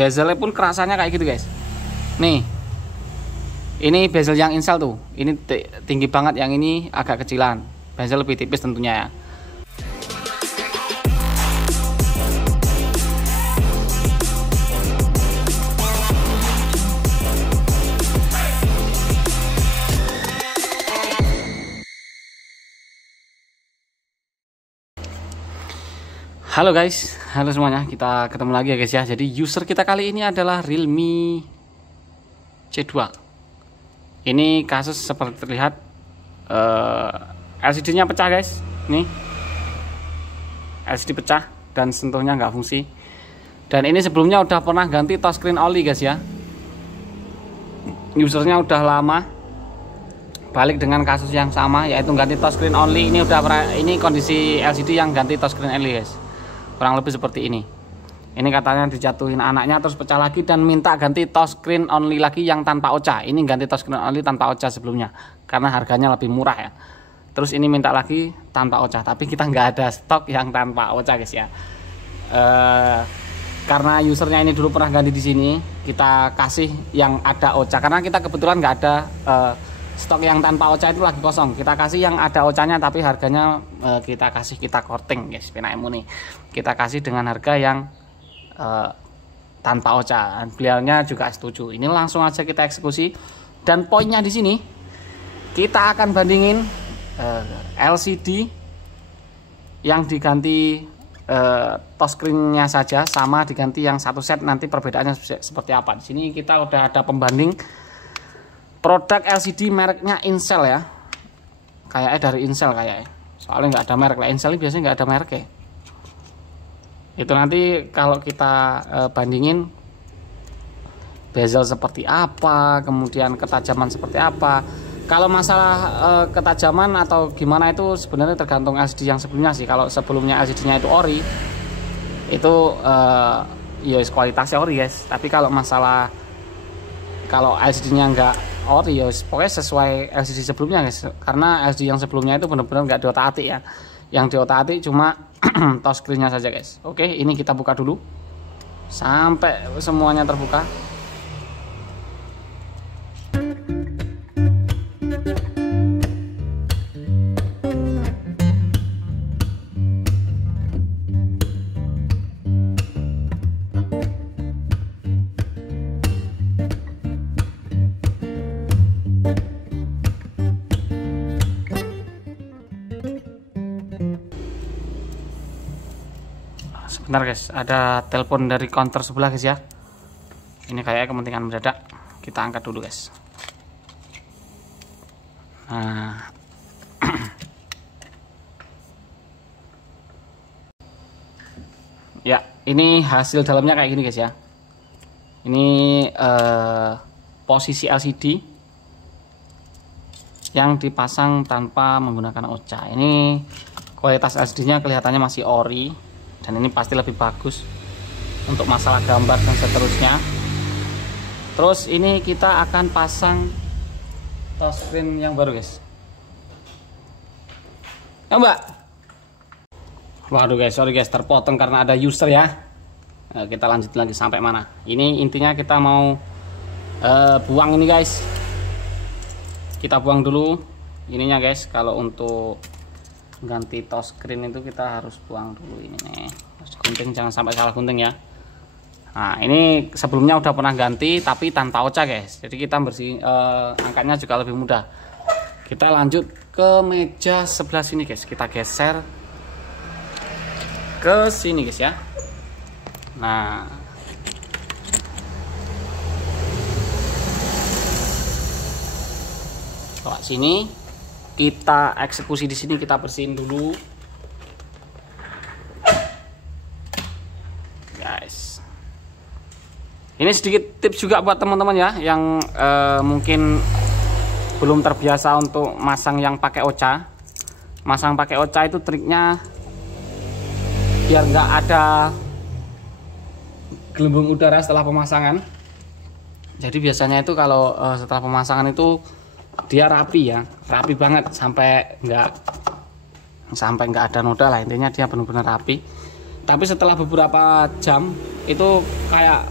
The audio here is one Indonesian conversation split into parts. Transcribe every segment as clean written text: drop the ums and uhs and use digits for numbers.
bezelnya pun kerasanya kayak gitu guys. Nih, ini bezel yang insel tuh, ini tinggi banget, yang ini agak kecilan. Bezel lebih tipis tentunya ya. Halo guys, halo semuanya, kita ketemu lagi ya guys ya. Jadi user kita kali ini adalah Realme C2. Ini kasus seperti terlihat LCD-nya pecah guys. Nih LCD pecah dan sentuhnya nggak fungsi. Dan ini sebelumnya udah pernah ganti touchscreen only guys ya. Usernya udah lama balik dengan kasus yang sama, yaitu ganti touchscreen only. Ini udah ini kondisi LCD yang ganti touchscreen only guys. Kurang lebih seperti ini. Ini katanya dijatuhin anaknya terus pecah lagi dan minta ganti touchscreen only lagi yang tanpa OCA. Ini ganti touchscreen only tanpa OCA sebelumnya karena harganya lebih murah ya. Terus ini minta lagi tanpa OCA, tapi kita nggak ada stok yang tanpa OCA guys ya. Karena usernya ini dulu pernah ganti di sini, kita kasih yang ada OCA karena kita kebetulan nggak ada stok yang tanpa OCA itu lagi kosong. Kita kasih yang ada OCA-nya tapi harganya kita korting guys, Pinaemu nih. Kita kasih dengan harga yang tanpa OCA. Beliaunya juga setuju. Ini langsung aja kita eksekusi. Dan poinnya di sini kita akan bandingin LCD yang diganti touchscreen-nya saja sama diganti yang satu set, nanti perbedaannya seperti apa. Di sini kita udah ada pembanding produk LCD mereknya Incel ya, kayaknya dari Incel kayaknya, soalnya nggak ada merek lah. Incel ini biasanya nggak ada merek ya. Itu nanti kalau kita bandingin bezel seperti apa, kemudian ketajaman seperti apa. Kalau masalah ketajaman atau gimana itu sebenarnya tergantung LCD yang sebelumnya sih. Kalau sebelumnya LCD-nya itu ori, itu ya kualitasnya ori guys. Tapi kalau masalah kalau LCD-nya nggak ori ya pokoknya sesuai LCD sebelumnya guys, karena LCD yang sebelumnya itu benar-benar nggak diotak-atik ya. Yang diotak-atik cuma touchscreen-nya saja guys. Oke, ini kita buka dulu sampai semuanya terbuka. Sebentar guys, ada telepon dari counter sebelah guys ya. Ini kayak kepentingan mendadak, kita angkat dulu guys. Nah ya, ini hasil dalamnya kayak gini guys ya. Ini posisi LCD yang dipasang tanpa menggunakan OCA. Ini kualitas LCD-nya kelihatannya masih ori. Dan ini pasti lebih bagus untuk masalah gambar dan seterusnya. Terus ini kita akan pasang touchscreen yang baru guys. Ya mbak. Waduh guys, sorry guys, terpotong karena ada user ya. Nah, kita lanjut lagi sampai mana. Ini intinya kita mau buang ini guys. Kita buang dulu ininya guys. Kalau untuk ganti touchscreen itu kita harus buang dulu ini nih, harus gunting, jangan sampai salah gunting ya. Nah ini sebelumnya udah pernah ganti tapi tanpa OCA guys, jadi kita angkatnya juga lebih mudah. Kita lanjut ke meja sebelah sini guys, kita geser ke sini guys ya. Nah bawa sini, kita eksekusi di sini, kita bersihin dulu guys. Ini sedikit tips juga buat teman-teman ya yang mungkin belum terbiasa untuk masang yang pakai OCA. Masang pakai OCA itu triknya biar nggak ada gelembung udara setelah pemasangan. Jadi biasanya itu kalau setelah pemasangan itu dia rapi ya, rapi banget sampai nggak ada noda lah, intinya dia benar-benar rapi. Tapi setelah beberapa jam itu kayak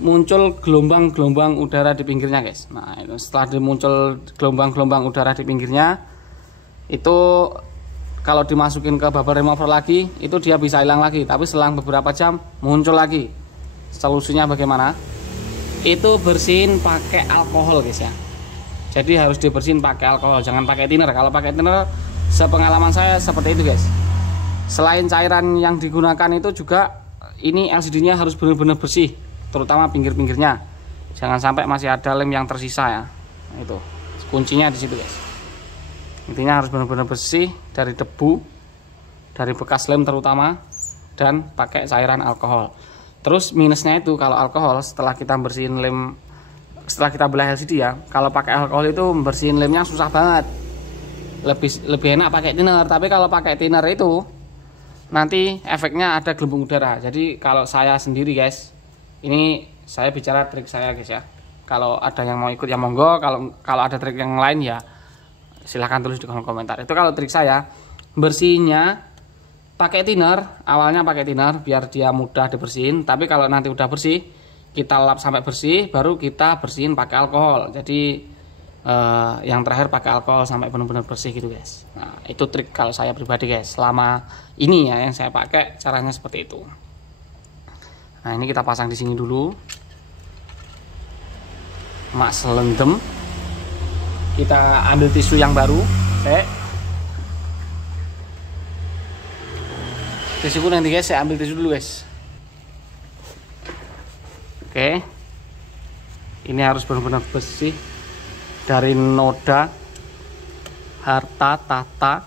muncul gelombang-gelombang udara di pinggirnya guys. Nah itu setelah muncul gelombang-gelombang udara di pinggirnya, itu kalau dimasukin ke bubble remover lagi, itu dia bisa hilang lagi. Tapi selang beberapa jam muncul lagi. Solusinya bagaimana? Itu bersihin pakai alkohol guys ya. Jadi harus dibersihin pakai alkohol, jangan pakai thinner. Kalau pakai thinner, sepengalaman saya seperti itu guys. Selain cairan yang digunakan itu juga, ini LCD-nya harus benar-benar bersih, terutama pinggir-pinggirnya. Jangan sampai masih ada lem yang tersisa ya. Itu kuncinya di situ guys. Intinya harus benar-benar bersih dari debu, dari bekas lem terutama, dan pakai cairan alkohol. Terus minusnya itu kalau alkohol, setelah kita bersihin lem, setelah kita belah LCD ya, kalau pakai alkohol itu bersihin lemnya susah banget. Lebih enak pakai thinner. Tapi kalau pakai thinner itu nanti efeknya ada gelembung udara. Jadi kalau saya sendiri guys, ini saya bicara trik saya guys ya. Kalau ada yang mau ikut ya monggo. Kalau ada trik yang lain ya silahkan tulis di kolom komentar. Itu kalau trik saya, bersihnya pakai thinner. Awalnya pakai thinner biar dia mudah dibersihin. Tapi kalau nanti udah bersih, kita lap sampai bersih, baru kita bersihin pakai alkohol. Jadi yang terakhir pakai alkohol sampai benar-benar bersih gitu guys. Nah itu trik kalau saya pribadi guys. Selama ini ya yang saya pakai, caranya seperti itu. Nah ini kita pasang di sini dulu. Mak selendem. Kita ambil tisu yang baru. Tisuku nanti guys, saya ambil tisu dulu guys. Oke, ini harus benar-benar bersih dari noda, harta tahta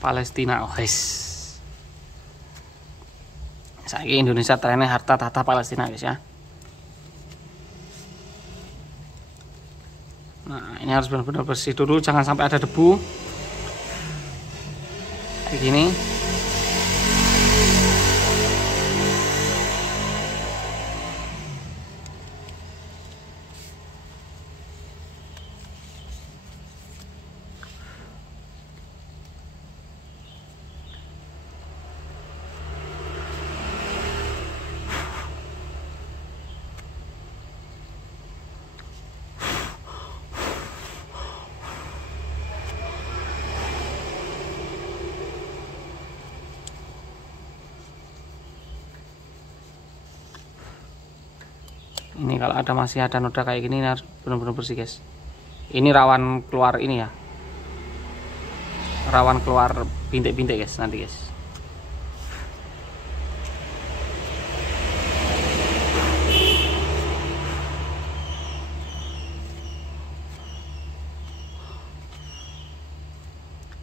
Palestina. Saya Indonesia trennya harta tahta Palestina guys ya. Nah ini harus benar-benar bersih dulu, jangan sampai ada debu kayak gini. Ini kalau masih ada noda kayak gini, harus benar-benar bersih guys. Ini rawan keluar ini ya, rawan keluar bintik-bintik guys nanti guys.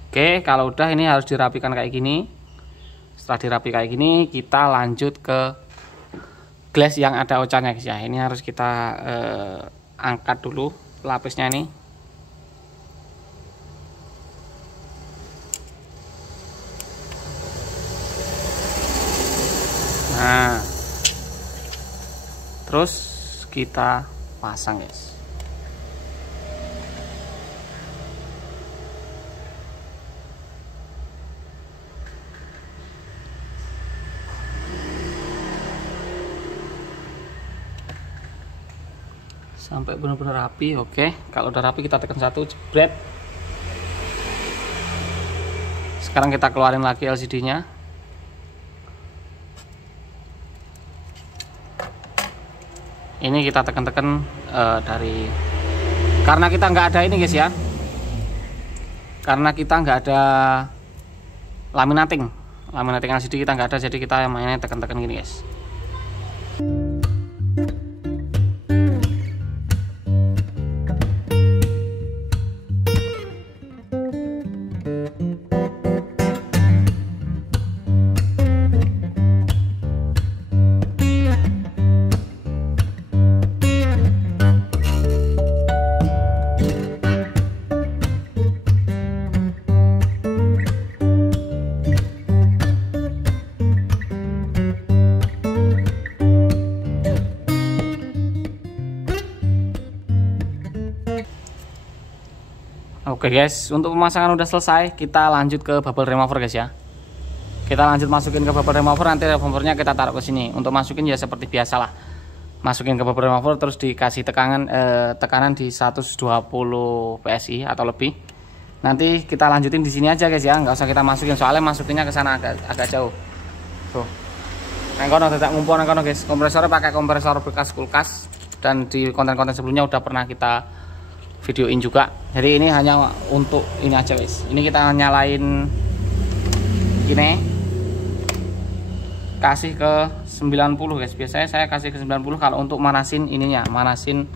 Oke, kalau udah ini harus dirapikan kayak gini. Setelah dirapi kayak gini, kita lanjut ke gelas yang ada ocanya guys ya. Ini harus kita angkat dulu lapisnya ini. Nah, terus kita pasang guys. Sampai benar-benar rapi. Oke, kalau udah rapi kita tekan satu, jebret. Sekarang kita keluarin lagi LCD-nya. Ini kita tekan-tekan dari, karena kita nggak ada ini guys ya, karena kita nggak ada laminating LCD, kita nggak ada, jadi kita mainnya tekan-tekan gini guys. Oke guys, untuk pemasangan udah selesai, kita lanjut ke bubble remover guys ya. Kita lanjut masukin ke bubble remover, nanti removernya kita taruh ke sini. Untuk masukin ya seperti biasa lah. Masukin ke bubble remover terus dikasih tekanan di 120 PSI atau lebih. Nanti kita lanjutin di sini aja guys ya, nggak usah kita masukin soalnya masukinnya ke sana agak jauh. Tuh. Nang kono dadak ngumpul nang kono guys. Kompresornya pakai kompresor bekas kulkas dan di konten-konten sebelumnya udah pernah kita videoin juga. Jadi ini hanya untuk ini aja guys. Ini kita nyalain gini. Kasih ke 90 guys. Biasanya saya kasih ke 90 kalau untuk manasin ininya, manasin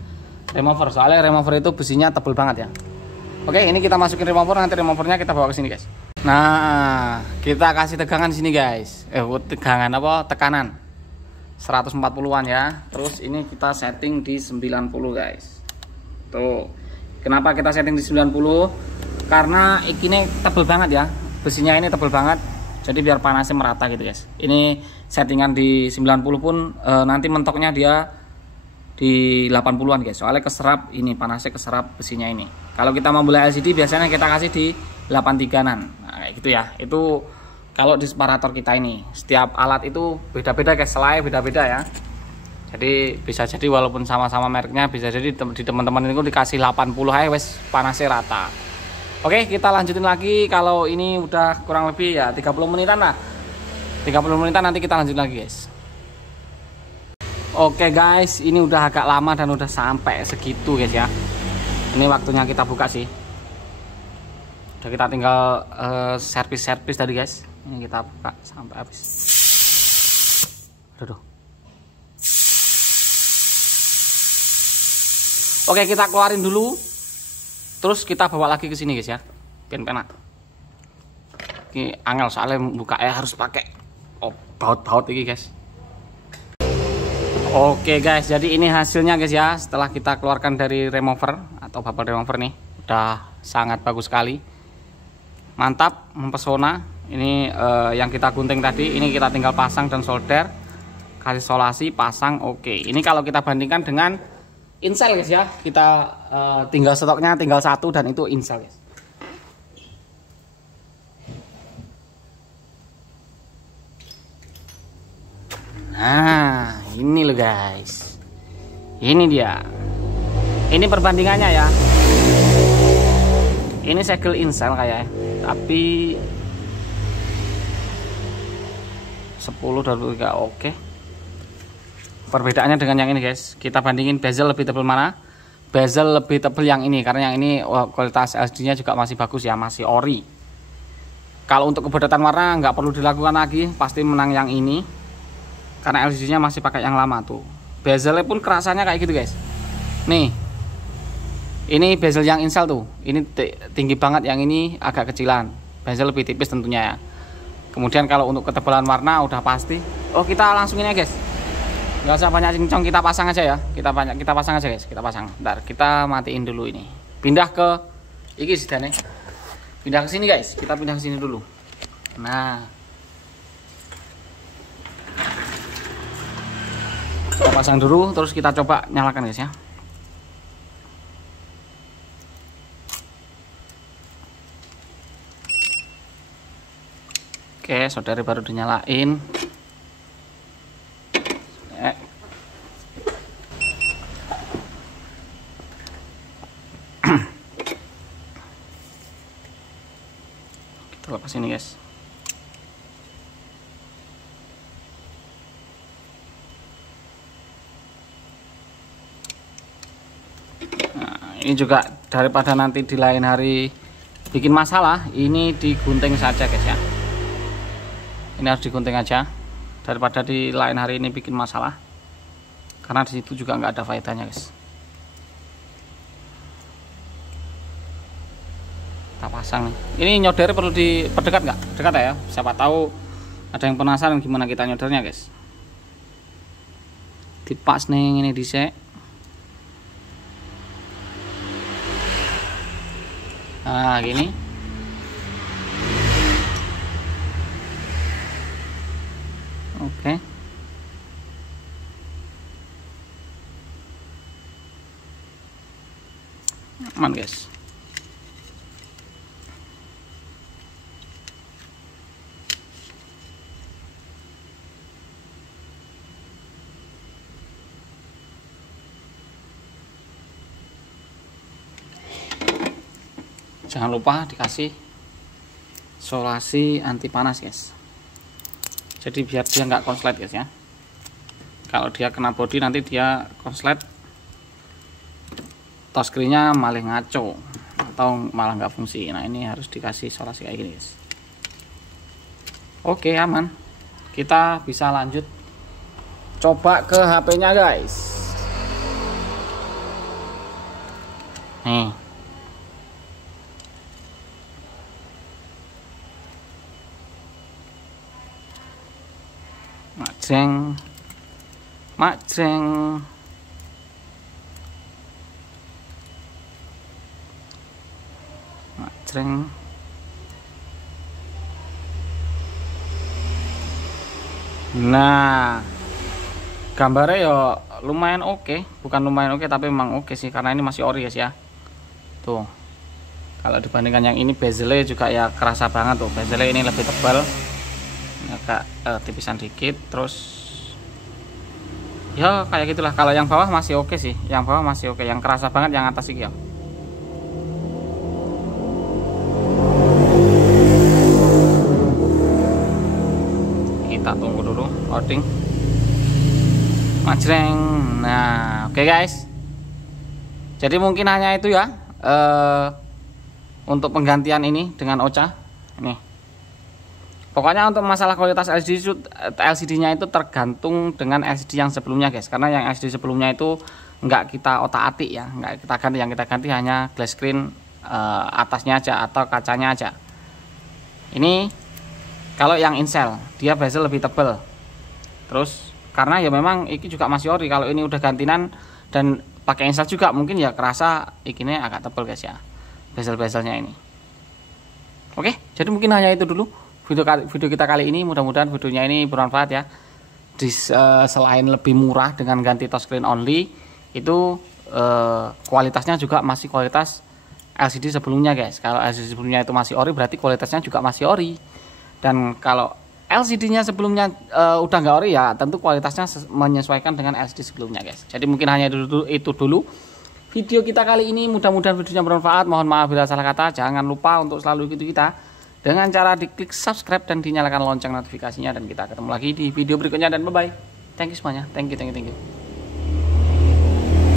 remover. Soalnya remover itu besinya tebel banget ya. Oke, ini kita masukin remover, nanti removernya kita bawa ke sini guys. Nah, kita kasih tegangan di sini guys. Tegangan apa? Tekanan 140-an ya. Terus ini kita setting di 90 guys. Tuh. Kenapa kita setting di 90? Karena ini tebel banget ya. Besinya ini tebel banget. Jadi biar panasnya merata gitu guys. Ini settingan di 90 pun nanti mentoknya dia di 80-an guys. Soalnya keserap ini, panasnya keserap besinya ini. Kalau kita mau beli LCD biasanya kita kasih di 83-an. Nah, kayak gitu ya. Itu kalau di separator kita ini. Setiap alat itu beda-beda guys, selai beda-beda ya. Jadi bisa jadi walaupun sama-sama mereknya, bisa jadi di teman-teman itu dikasih 80 aja wes panasnya rata. Oke, kita lanjutin lagi. Kalau ini udah kurang lebih ya 30 menitan lah. 30 menitan nanti kita lanjut lagi guys. Oke guys, ini udah agak lama dan udah sampai segitu guys ya. Ini waktunya kita buka sih. Udah kita tinggal servis tadi guys. Ini kita buka sampai habis. Aduh. Oke, kita keluarin dulu. Terus kita bawa lagi ke sini guys ya. Penak. Ini angel soalnya buka harus pakai baut-baut ini guys. Oke guys, jadi ini hasilnya guys ya. Setelah kita keluarkan dari remover atau bubble remover nih, udah sangat bagus sekali. Mantap, mempesona. Ini yang kita gunting tadi, ini kita tinggal pasang dan solder. Kasih solasi, pasang, oke. Ini kalau kita bandingkan dengan Incel guys ya. Kita tinggal stoknya tinggal satu dan itu Incel guys. Nah, ini loh guys. Ini dia. Ini perbandingannya ya. Ini segel Incel kayak, tapi 10/23 oke. Perbedaannya dengan yang ini guys. Kita bandingin bezel lebih tebal mana? Bezel lebih tebal yang ini karena yang ini kualitas LCD-nya juga masih bagus ya, masih ori. Kalau untuk kepadatan warna nggak perlu dilakukan lagi, pasti menang yang ini. Karena LCD-nya masih pakai yang lama tuh. Bezelnya pun kerasanya kayak gitu guys. Nih. Ini bezel yang Incel tuh. Ini tinggi banget, yang ini agak kecilan. Bezel lebih tipis tentunya ya. Kemudian kalau untuk ketebalan warna udah pasti. Oh, kita langsung ini ya guys. Nggak usah banyak cincong, kita pasang aja ya. Kita pasang aja guys, kita pasang. Bentar, kita matiin dulu ini. Pindah ke iki sidane. Pindah ke sini guys. Kita pindah ke sini dulu. Nah. Kita pasang dulu, terus kita coba nyalakan guys ya. Oke, saudari baru dinyalain. Kita lepas ini guys. Ini juga daripada nanti di lain hari bikin masalah, ini digunting saja guys ya. Ini harus digunting aja daripada di lain hari ini bikin masalah. Karena di situ juga nggak ada faedahnya guys. Kita pasang nih. Ini nyodere perlu diperdekat nggak? Dekat ya. Siapa tahu ada yang penasaran gimana kita nyodernya guys. Dipas nih ini disek. Nah gini. Oke. Aman guys. Jangan lupa dikasih isolasi anti panas guys, jadi biar dia nggak konslet guys ya. Kalau dia kena body nanti dia konslet, touchscreen-nya malah ngaco atau malah nggak fungsi. Nah ini harus dikasih isolasi kayak gini guys. Oke, aman, kita bisa lanjut coba ke HP-nya guys. Nih, majreng, majreng. Majreng. Nah, gambarnya ya lumayan oke, bukan lumayan oke tapi memang oke sih, karena ini masih ori guys ya. Tuh, kalau dibandingkan yang ini bezelnya juga ya kerasa banget tuh, bezelnya ini lebih tebal, ini agak tipisan dikit. Terus ya kayak gitulah. Kalau yang bawah masih oke sih, yang bawah masih oke, yang kerasa banget yang atas sih ya. Kita tunggu dulu loading. Majreng. Nah, oke guys, jadi mungkin hanya itu ya untuk penggantian ini dengan Ocha ini. Pokoknya untuk masalah kualitas LCD-nya itu tergantung dengan LCD yang sebelumnya guys, karena yang LCD sebelumnya itu nggak kita otak-atik ya, nggak kita ganti. Yang kita ganti hanya glass screen atasnya aja atau kacanya aja. Ini kalau yang Incel dia bezel lebih tebal. Terus karena ya memang ini juga masih ori, kalau ini udah gantinan dan pakai Incel juga mungkin ya kerasa ini agak tebal guys ya, bezel-bezelnya ini. Oke, jadi mungkin hanya itu dulu video kita kali ini. Mudah-mudahan videonya ini bermanfaat ya. Selain lebih murah dengan ganti touchscreen only, itu kualitasnya juga masih kualitas LCD sebelumnya guys. Kalau LCD sebelumnya itu masih ori, berarti kualitasnya juga masih ori. Dan kalau LCD-nya sebelumnya udah nggak ori ya, tentu kualitasnya menyesuaikan dengan LCD sebelumnya guys. Jadi mungkin hanya itu dulu video kita kali ini. Mudah-mudahan videonya bermanfaat. Mohon maaf bila salah kata. Jangan lupa untuk selalu ikuti kita dengan cara diklik subscribe dan dinyalakan lonceng notifikasinya. Dan kita ketemu lagi di video berikutnya, dan bye bye. Thank you semuanya. Thank you.